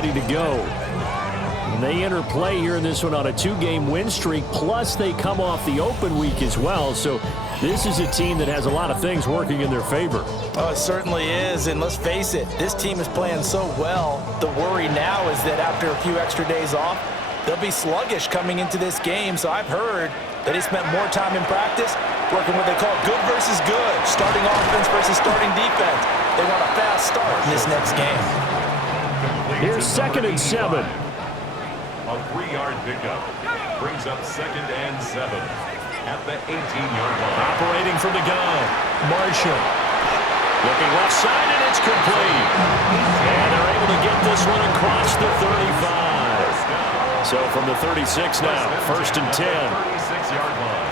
ready to go. And they enter play here in this one on a 2-game win streak, plus they come off the open week as well. So this is a team that has a lot of things working in their favor. Oh, it certainly is, and let's face it, this team is playing so well. The worry now is that after a few extra days off, they'll be sluggish coming into this game. So I've heard that they spent more time in practice working what they call good versus good, starting offense versus starting defense. They want a fast start in this next game. Here's 2nd and 7. A 3-yard pickup brings up 2nd and 7 at the 18-yard line. Operating from the gun, Marshall. Looking left side, and it's complete. And they're able to get this one across the 35. So from the 36 now, 1st and 10. 36-yard line.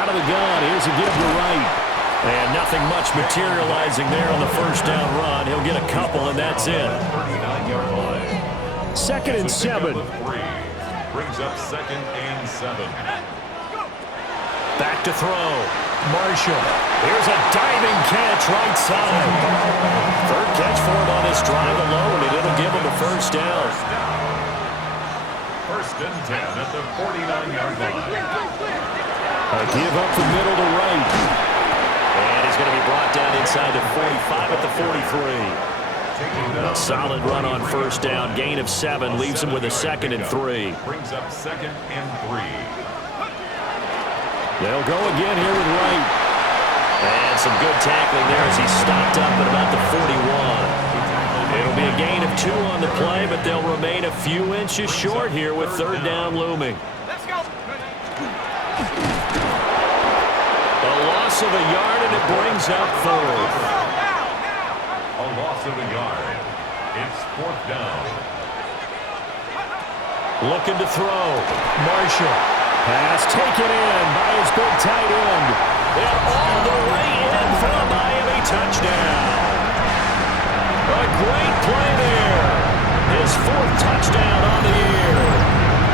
Out of the gun, here's a give to right. And nothing much materializing there on the first down run. He'll get a couple, and that's it. 39-yard line. 2nd and 7. Brings up 2nd and 7. Back to throw. Marshall. Here's a diving catch right side. 3rd catch for him on this drive alone, and it'll give him a first down. 1st and 10 at the 49-yard line. A give up the middle to right. And he's going to be brought down inside the 45 at the 43. A solid run on first down. Gain of 7 leaves him with a 2nd and 3. Brings up 2nd and 3. They'll go again here with Wright. And some good tackling there as he stopped up at about the 41. It'll be a gain of 2 on the play, but they'll remain a few inches short here with 3rd down looming. Let's go. A loss of a yard, and it brings up 4th. A loss of a yard. It's 4th down. Looking to throw. Marshall. Pass taken in by his big tight end. And all the way in for a Miami touchdown. A great play there. His 4th touchdown on the year.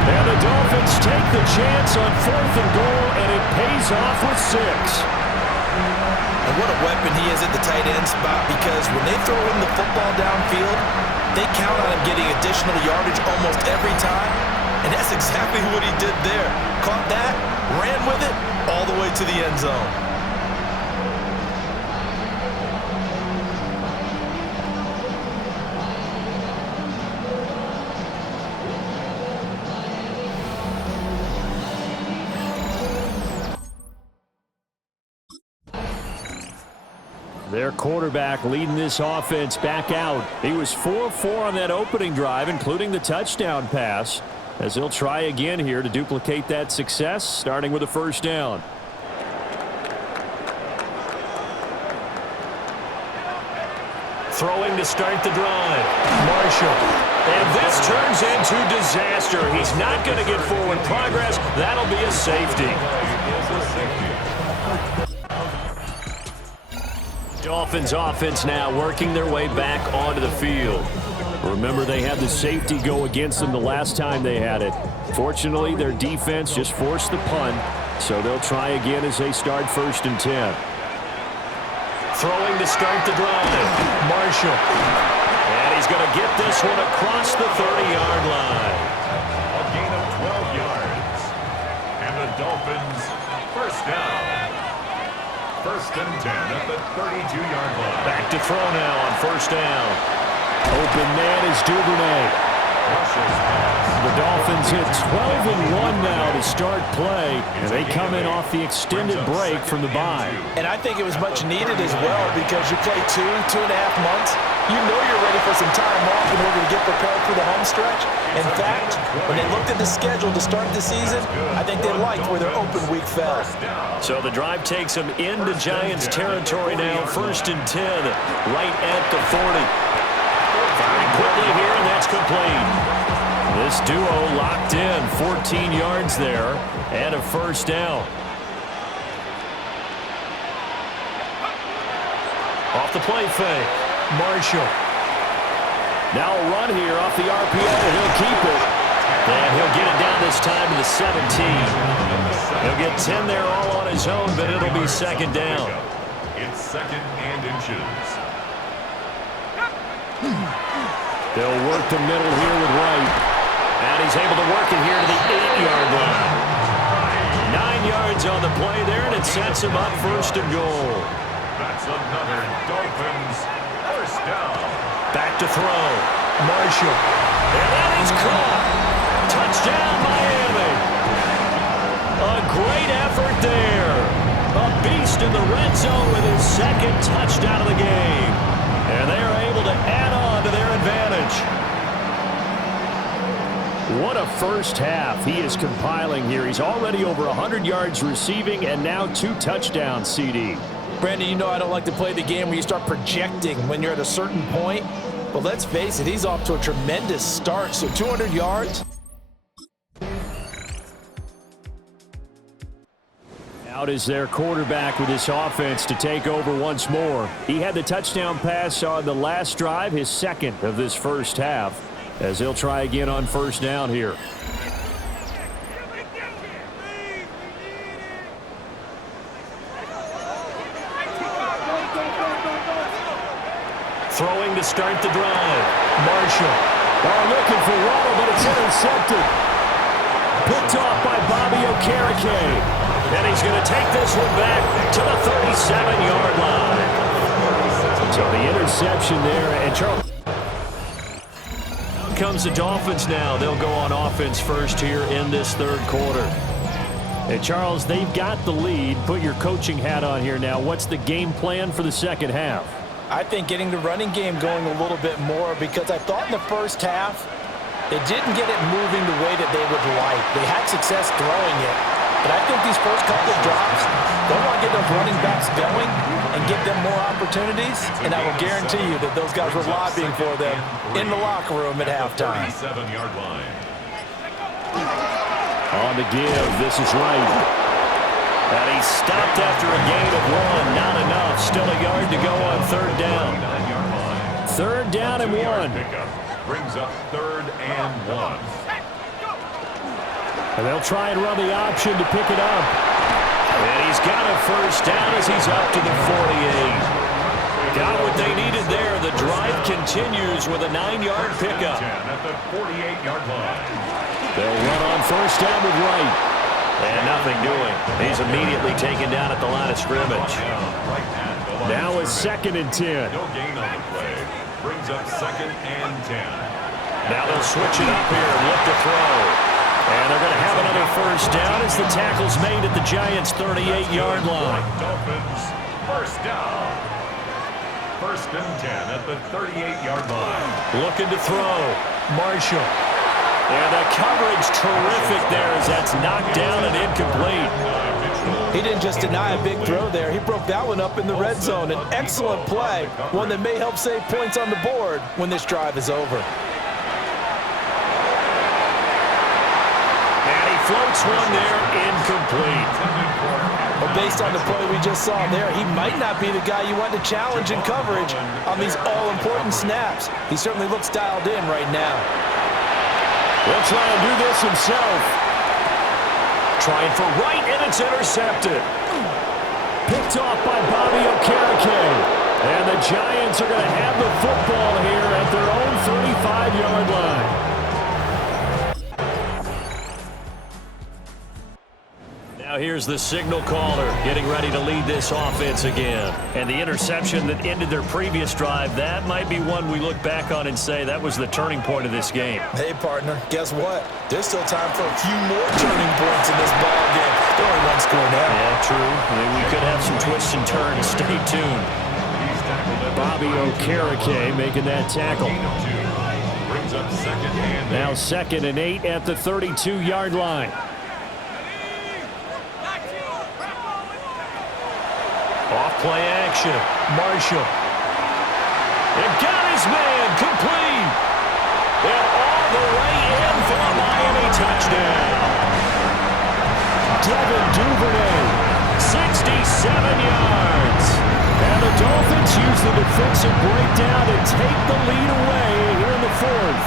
And the Dolphins take the chance on 4th and goal, and it pays off with 6. And what a weapon he is at the tight end spot, because when they throw him the football downfield, they count on him getting additional yardage almost every time. And that's exactly what he did there. Caught that, ran with it, all the way to the end zone. Their quarterback leading this offense back out. He was 4-4 on that opening drive, including the touchdown pass, as he'll try again here to duplicate that success, starting with a first down. Throwing to start the drive. Marshall. And this turns into disaster. He's not going to get forward progress. That'll be a safety. Dolphins offense now working their way back onto the field. Remember, they had the safety go against them the last time they had it. Fortunately, their defense just forced the punt, so they'll try again as they start 1st and 10. Throwing to start the drive. Marshall. And he's going to get this one across the 30-yard line. A gain of 12 yards. And the Dolphins first down. 1st and 10 at the 32-yard line. Back to throw now on first down. Open man is Duvernay. The Dolphins hit 12-1 now to start play, and they come in off the extended break from the bye. And I think it was much needed as well, because you play 2.5 months. You know you're ready for some time off in order to get prepared for the home stretch. In fact, when they looked at the schedule to start the season, I think they liked where their open week fell. So the drive takes them into Giants territory now, 1st and 10, right at the 40. Firing quickly here, and that's complete. This duo locked in, 14 yards there, and a first down. Off the play fake, Marshall. Now a run here off the RPO, he'll keep it. And he'll get it down this time to the 17. He'll get 10 there all on his own, but it'll be 2nd down. It's 2nd and inches. They'll work the middle here with Wright. And he's able to work it here to the 8-yard line. 9 yards on the play there, and it sets him up first and goal. That's another Dolphins first down. Back to throw. Marshall. And that is caught. Touchdown, Miami. A great effort there. A beast in the red zone with his second touchdown of the game. And they are able to add on to their advantage. What a first half he is compiling here. He's already over 100 yards receiving and now 2 touchdowns, CD. Brandon, you know I don't like to play the game where you start projecting when you're at a certain point. But let's face it, he's off to a tremendous start. So 200 yards. Out is their quarterback with this offense to take over once more. He had the touchdown pass on the last drive, his second of this first half, as he'll try again on first down here. Throwing to start the drive. Marshall. Looking for Waddle, but it's intercepted. Picked off by Bobby Okereke. And he's going to take this one back to the 37-yard line. So the interception there. And Charles. Out comes the Dolphins now. They'll go on offense first here in this third quarter. And Charles, they've got the lead. Put your coaching hat on here now. What's the game plan for the second half? I think getting the running game going a little bit more, because I thought in the first half they didn't get it moving the way that they would like. They had success throwing it, but I think these first couple of drops, they want to get those running backs going and give them more opportunities, and I will guarantee you that those guys were lobbying for them in the locker room at halftime. 37-yard line. On the give, this is Wright. And he stopped after a gain of 1. Not enough. Still a yard to go on third down. Third down and 1. Brings up 3rd and 1. And they'll try and run the option to pick it up. And he's got a first down as he's up to the 48. Got what they needed there. The drive continues with a 9-yard pickup. At the 48-yard line. They'll run on first down with Wright. And nothing doing. He's immediately taken down at the line of scrimmage. Now it's 2nd and 10. No gain on the play. Brings up 2nd and 10. Now they'll switch it up here and look to throw. And they're going to have another first down as the tackle's made at the Giants' 38-yard line. Dolphins first down. 1st and 10 at the 38-yard line. Looking to throw. Marshall. And the coverage terrific there as that's knocked down and incomplete. He didn't just deny a big throw there. He broke that one up in the red zone. An excellent play, one that may help save points on the board when this drive is over. And he floats one there, incomplete. But based on the play we just saw there, he might not be the guy you want to challenge in coverage on these all-important snaps. He certainly looks dialed in right now. He'll try and do this himself. Trying for Wright, and it's intercepted. Picked off by Bobby Okereke. And the Giants are going to have the football here at their own 35-yard line. Now here's the signal caller getting ready to lead this offense again. And the interception that ended their previous drive, that might be one we look back on and say that was the turning point of this game. Hey, partner, guess what? There's still time for a few more turning points in this ball game. They're only one score now. Yeah, true. I mean, we could have some twists and turns. Stay tuned. Bobby Okereke making that tackle. Brings up 2nd and 8. Now 2nd and 8 at the 32-yard line. Off-play action. Marshall. And got his man complete. And all the way in for a Miami touchdown. Devin Duvernay, 67 yards. And the Dolphins use the defensive breakdown to take the lead away here in the 4th.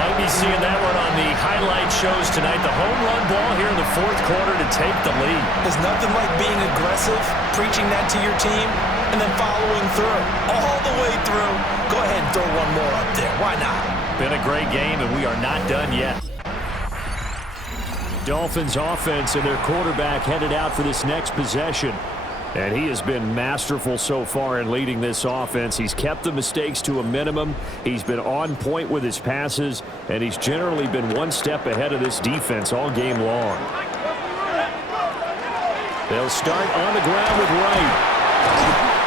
Might be seeing that one on the highlight shows tonight. The home run ball here in the 4th quarter to take the lead. There's nothing like being aggressive, preaching that to your team, and then following through. All the way through. Go ahead and throw one more up there. Why not? Been a great game, and we are not done yet. Dolphins offense and their quarterback headed out for this next possession. And he has been masterful so far in leading this offense. He's kept the mistakes to a minimum. He's been on point with his passes, and he's generally been one step ahead of this defense all game long. They'll start on the ground with Wright.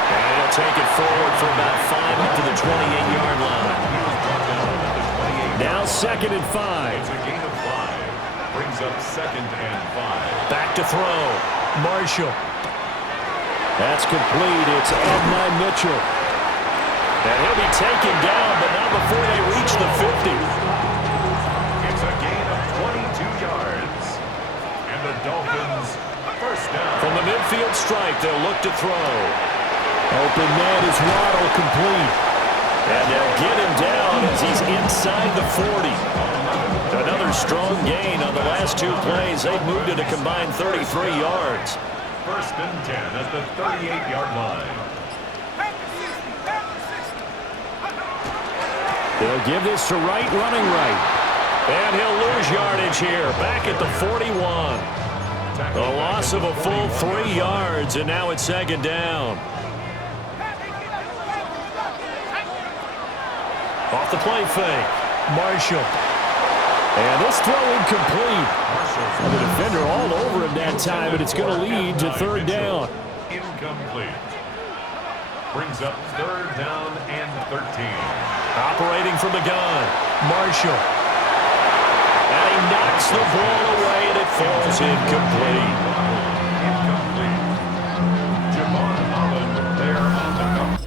And he'll take it forward for about 5 up to the 28-yard line. Now 2nd and 5. It's a gain of 5. Brings up 2nd and 5. Back to throw. Marshall. That's complete. It's Adonai Mitchell. And he'll be taken down, but not before they reach the 50. It's a gain of 22 yards. And the Dolphins, first down. From the midfield stripe, they'll look to throw. Open man is Waddle, complete. And they'll get him down as he's inside the 40. Another strong gain on the last 2 plays. They've moved it a combined 33 yards. First and 10 at the 38-yard line. They'll give this to Wright, running right. And he'll lose yardage here, back at the 41. A loss of a full 3 yards, and now it's 2nd down. Off the play fake. Marshall. And this throw incomplete. And the defender all over him that time, and it's going to lead to 3rd down. Incomplete. Brings up 3rd down and 13. Operating from the gun. Marshall. And he knocks the ball away, and it falls incomplete. Incomplete. Javon Holland there on the cover.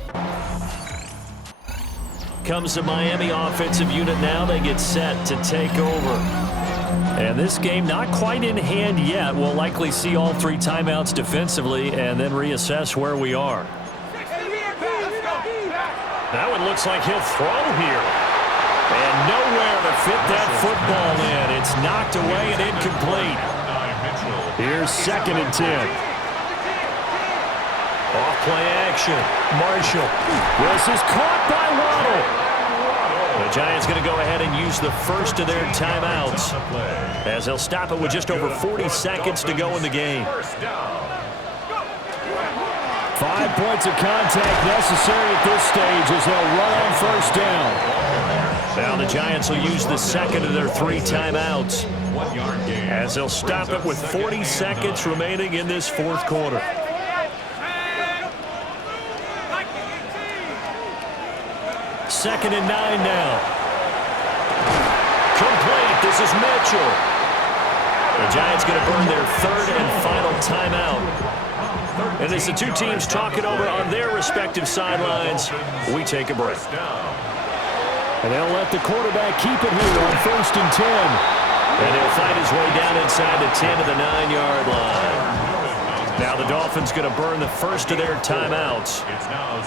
Comes the Miami offensive unit now. They get set to take over. And this game not quite in hand yet. We'll likely see all 3 timeouts defensively and then reassess where we are. That one looks like he'll throw here. And nowhere to fit that football in. It's knocked away and incomplete. Here's 2nd and 10. Off play action. Marshall. This is caught by Waddle. The Giants going to go ahead and use the first of their timeouts as they'll stop it with just over 40 seconds to go in the game. 5 points of contact necessary at this stage as they'll run on 1st down. Now the Giants will use the 2nd of their 3 timeouts as they'll stop it with 40 seconds remaining in this 4th quarter. Second and 9 now. Complete. This is Mitchell. The Giants going to burn their 3rd and final timeout. And as the 2 teams talk it over on their respective sidelines, we take a break. And they'll let the quarterback keep it here on 1st and 10. And he'll fight his way down inside the 10 of the 9-yard line. Now the Dolphins going to burn the first of their timeouts.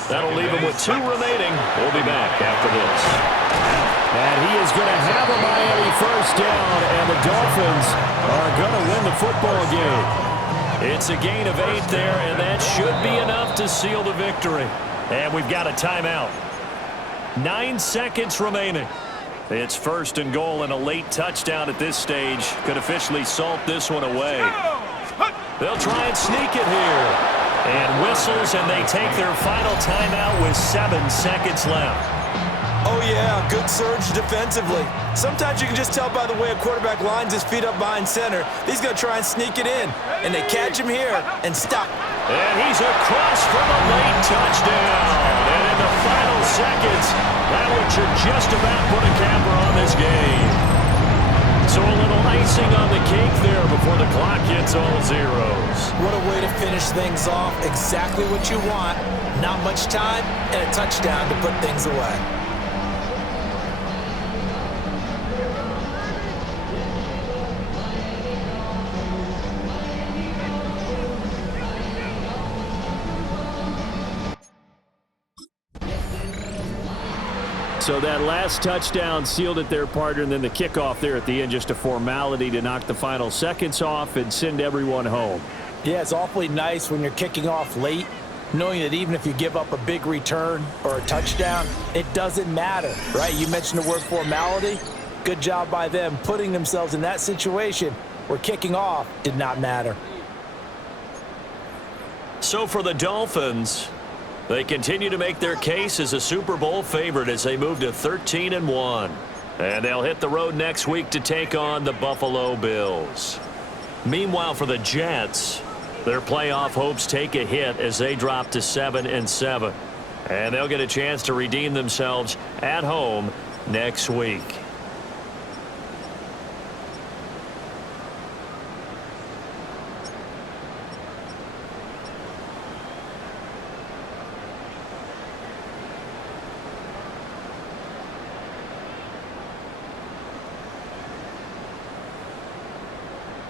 That'll leave them with 2 remaining. We'll be back after this. And he is going to have a Miami first down, and the Dolphins are going to win the football game. It's a gain of 8 there, and that should be enough to seal the victory. And we've got a timeout. 9 seconds remaining. It's 1st and goal, and a late touchdown at this stage could officially salt this one away. They'll try and sneak it here. And whistles, and they take their final timeout with 7 seconds left. Oh, yeah, good surge defensively. Sometimes you can just tell by the way a quarterback lines his feet up behind center. He's going to try and sneak it in. And they catch him here and stop. And he's across for the late touchdown. And in the final seconds, that one should just about put a capper on this game. So a little icing on the cake there before the clock hits all zeros. What a way to finish things off. Exactly what you want. Not much time and a touchdown to put things away. So that last touchdown sealed it their partner, and then the kickoff there at the end, just a formality to knock the final seconds off and send everyone home. Yeah, it's awfully nice when you're kicking off late knowing that even if you give up a big return or a touchdown, it doesn't matter, right? You mentioned the word formality. Good job by them putting themselves in that situation where kicking off did not matter. So for the Dolphins, they continue to make their case as a Super Bowl favorite as they move to 13-1. And they'll hit the road next week to take on the Buffalo Bills. Meanwhile, for the Jets, their playoff hopes take a hit as they drop to 7-7. And they'll get a chance to redeem themselves at home next week.